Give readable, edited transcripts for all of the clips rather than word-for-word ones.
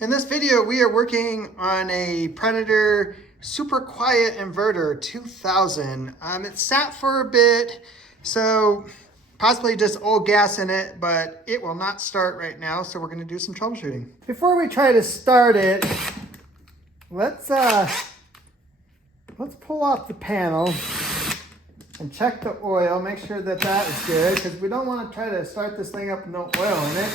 In this video, we are working on a Predator super quiet inverter 2000. It sat for a bit, so possibly just old gas in it, but it will not start right now, so we're gonna do some troubleshooting. Before we try to start it, let's pull off the panel and check the oil, make sure that that is good, because we don't want to try to start this thing up with no oil in it.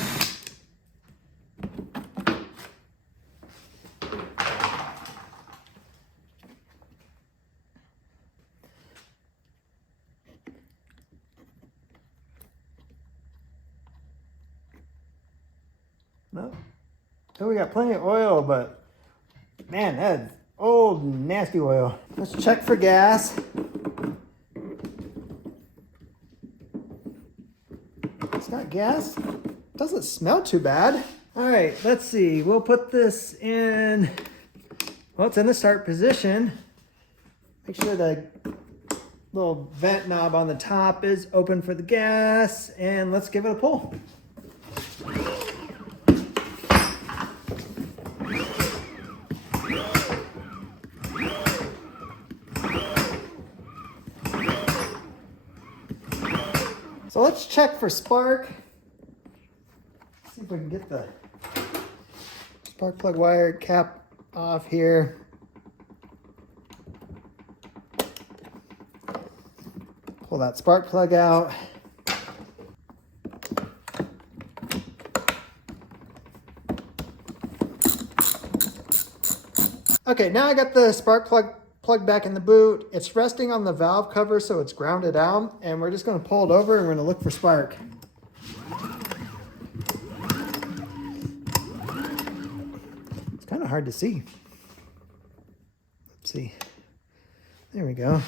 No. So we got plenty of oil, but man, that's old nasty oil. Let's check for gas. It's got gas. Doesn't smell too bad. All right, let's see. We'll put this in, well, it's in the start position. Make sure the little vent knob on the top is open for the gas, and let's give it a pull. So let's check for spark. See if we can get the spark plug wire cap off here. Pull that spark plug out. Okay, now I got the spark plug plugged back in the boot. It's resting on the valve cover, so it's grounded out, and we're just going to pull it over and we're going to look for spark. It's kind of hard to see. Let's see. There we go.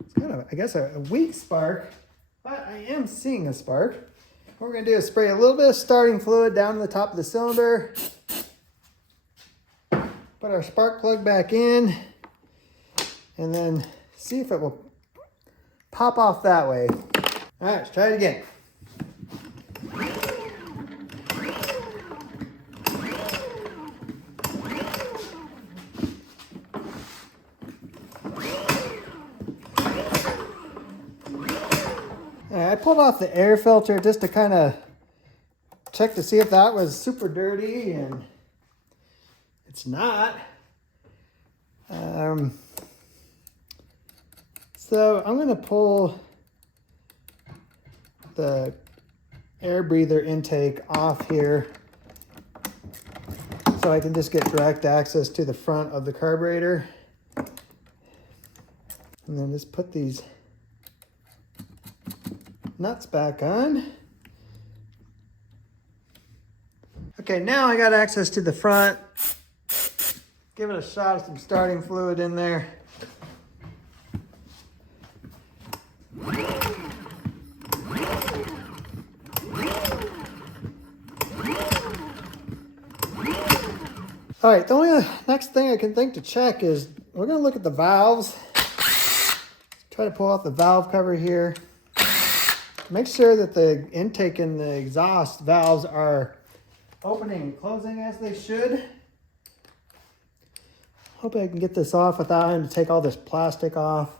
It's kind of, I guess, a weak spark, but I am seeing a spark. What we're going to do is spray a little bit of starting fluid down the top of the cylinder. Put our spark plug back in, and then see if it will pop off that way. All right, let's try it again. All right, I pulled off the air filter just to kind of check to see if that was super dirty, and it's not. So I'm going to pull the air breather intake off here so I can just get direct access to the front of the carburetor. And then just put these nuts back on. Okay, now I got access to the front. Give it a shot of some starting fluid in there. All right, the only next thing I can think to check is we're going to look at the valves. Try to pull out the valve cover here. Make sure that the intake and the exhaust valves are opening and closing as they should. Hope I can get this off without having to take all this plastic off.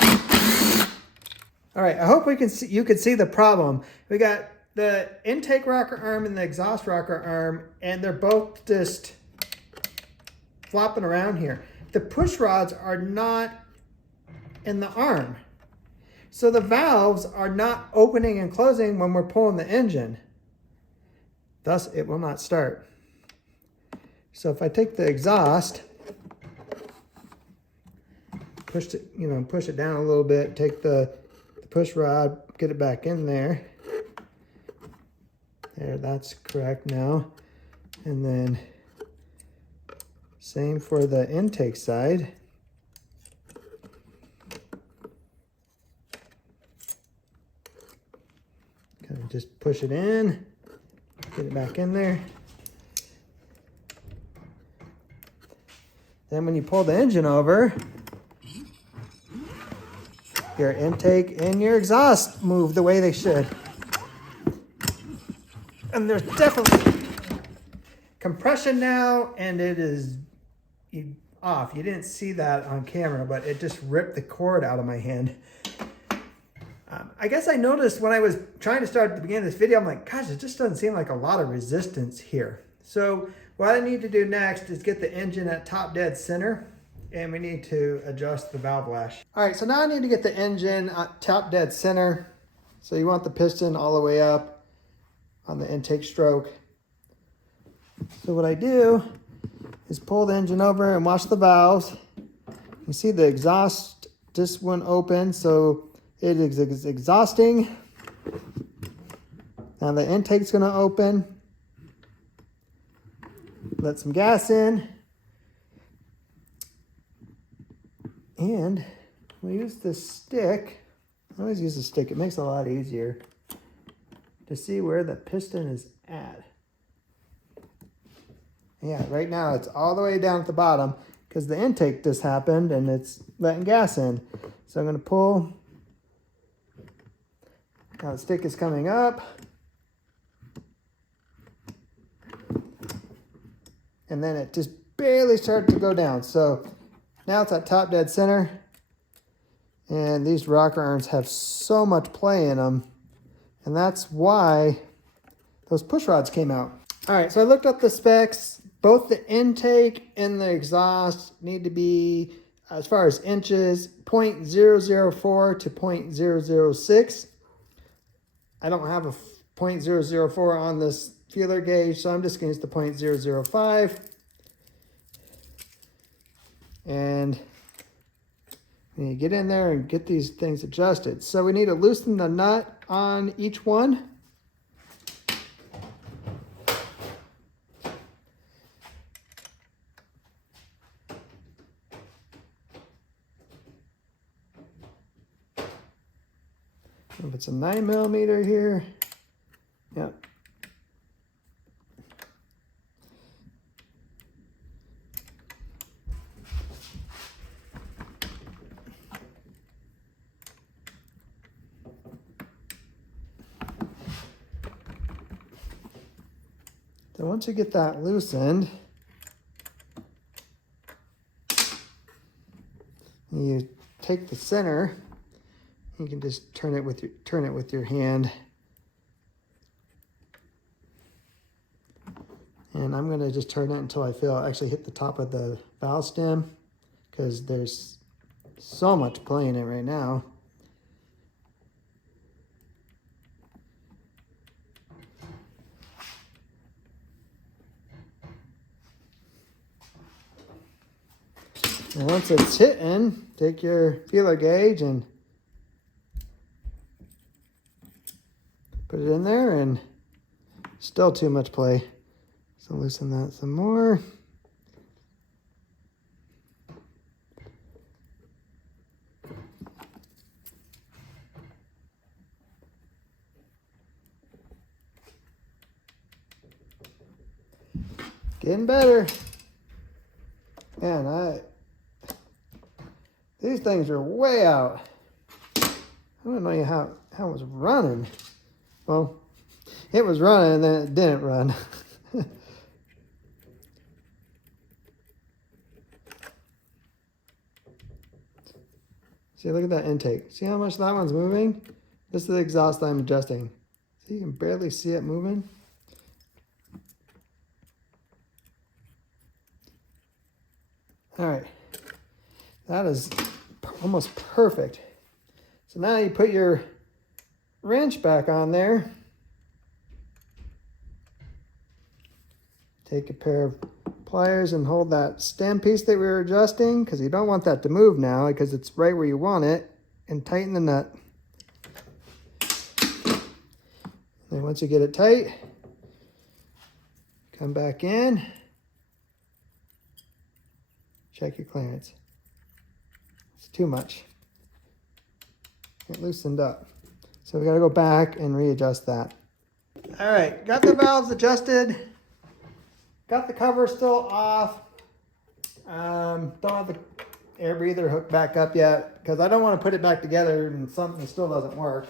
All right, I hope we can see, you can see the problem. We got the intake rocker arm and the exhaust rocker arm, and they're both just flopping around here. The push rods are not in the arm. So the valves are not opening and closing when we're pulling the engine. Thus, it will not start. So if I take the exhaust, push it down a little bit, take the push rod, get it back in there. There, that's correct now. And then same for the intake side. Kind of just push it in, get it back in there. Then when you pull the engine over, your intake and your exhaust move the way they should. And there's definitely compression now, and it is off. You didn't see that on camera, but it just ripped the cord out of my hand. I guess I noticed when I was trying to start at the beginning of this video, I'm like, gosh, it just doesn't seem like a lot of resistance here. So what I need to do next is get the engine at top dead center, and we need to adjust the valve lash. All right, so now I need to get the engine at top dead center. So you want the piston all the way up on the intake stroke. So what I do is pull the engine over and watch the valves. You see the exhaust just went open, so it is exhausting. Now the intake's gonna open. Let some gas in. And we use this stick. I always use the stick. It makes it a lot easier to see where the piston is at. Yeah, right now it's all the way down at the bottom because the intake just happened and it's letting gas in. So I'm going to pull. Now the stick is coming up. And then it just barely started to go down. So now it's at top dead center. And these rocker arms have so much play in them. And that's why those push rods came out. All right, so I looked up the specs. Both the intake and the exhaust need to be, as far as inches, 0.004 to 0.006. I don't have a 0.004 on this feeler gauge, so I'm just going to use the 0.005. And we need to get in there and get these things adjusted. So we need to loosen the nut on each one. If it's a 9mm here, yep. So once you get that loosened, you take the center. You can just turn it with your hand. And I'm gonna just turn it until I feel actually hit the top of the valve stem because there's so much play in it right now. And once it's hitting, take your feeler gauge and put it in there, and still too much play. So loosen that some more. Getting better. Man, these things are way out. I don't know how it was running. Well, it was running and then it didn't run. See, look at that intake. See how much that one's moving? This is the exhaust I'm adjusting. See, you can barely see it moving. All right, that is almost perfect. So now you put your wrench back on there. Take a pair of pliers and hold that stem piece that we were adjusting, because you don't want that to move now because it's right where you want it, and tighten the nut. Then once you get it tight, come back in, check your clearance. It's too much. It loosened up. So we got to go back and readjust that. All right, got the valves adjusted. Got the cover still off. Don't have the air breather hooked back up yet because I don't want to put it back together and something still doesn't work.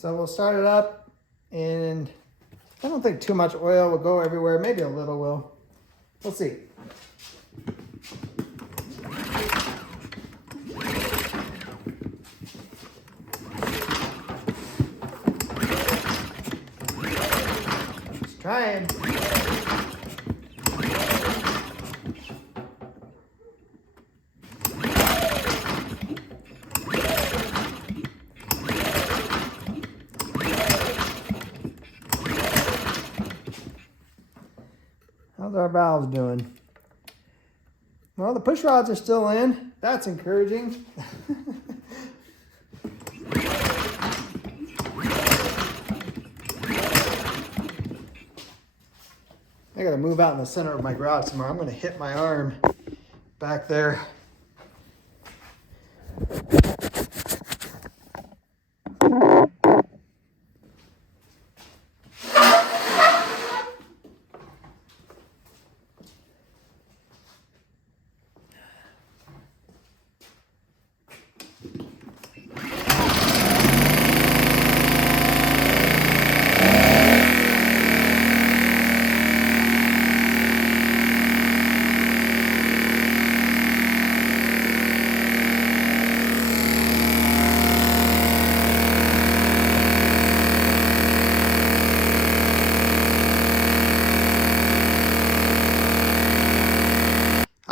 So we'll start it up, and I don't think too much oil will go everywhere. Maybe a little will. We'll see. Just trying. How's our valves doing? Well, the push rods are still in. That's encouraging. I gotta move out in the center of my garage somewhere. I'm gonna hit my arm back there.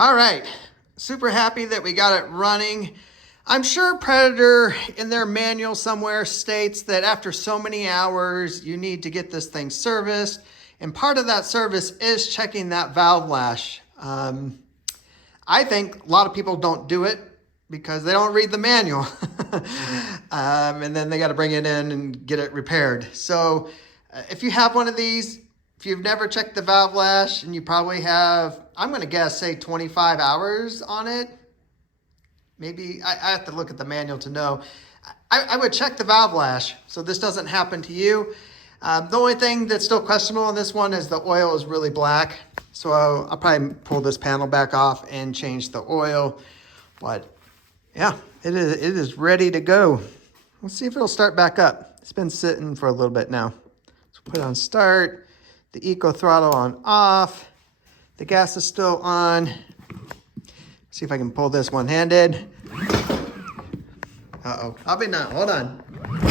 All right, super happy that we got it running. I'm sure Predator in their manual somewhere states that after so many hours, you need to get this thing serviced. And part of that service is checking that valve lash. I think a lot of people don't do it because they don't read the manual. And then they got to bring it in and get it repaired. So if you have one of these, if you've never checked the valve lash, and you probably have, I'm going to guess, say 25 hours on it. Maybe, I have to look at the manual to know. I would check the valve lash so this doesn't happen to you. The only thing that's still questionable on this one is the oil is really black. So I'll probably pull this panel back off and change the oil. But yeah, it is ready to go. Let's see if it'll start back up. It's been sitting for a little bit now. So put it on start. The eco throttle on off. The gas is still on. See if I can pull this one-handed. Uh-oh. I'll be not. Hold on.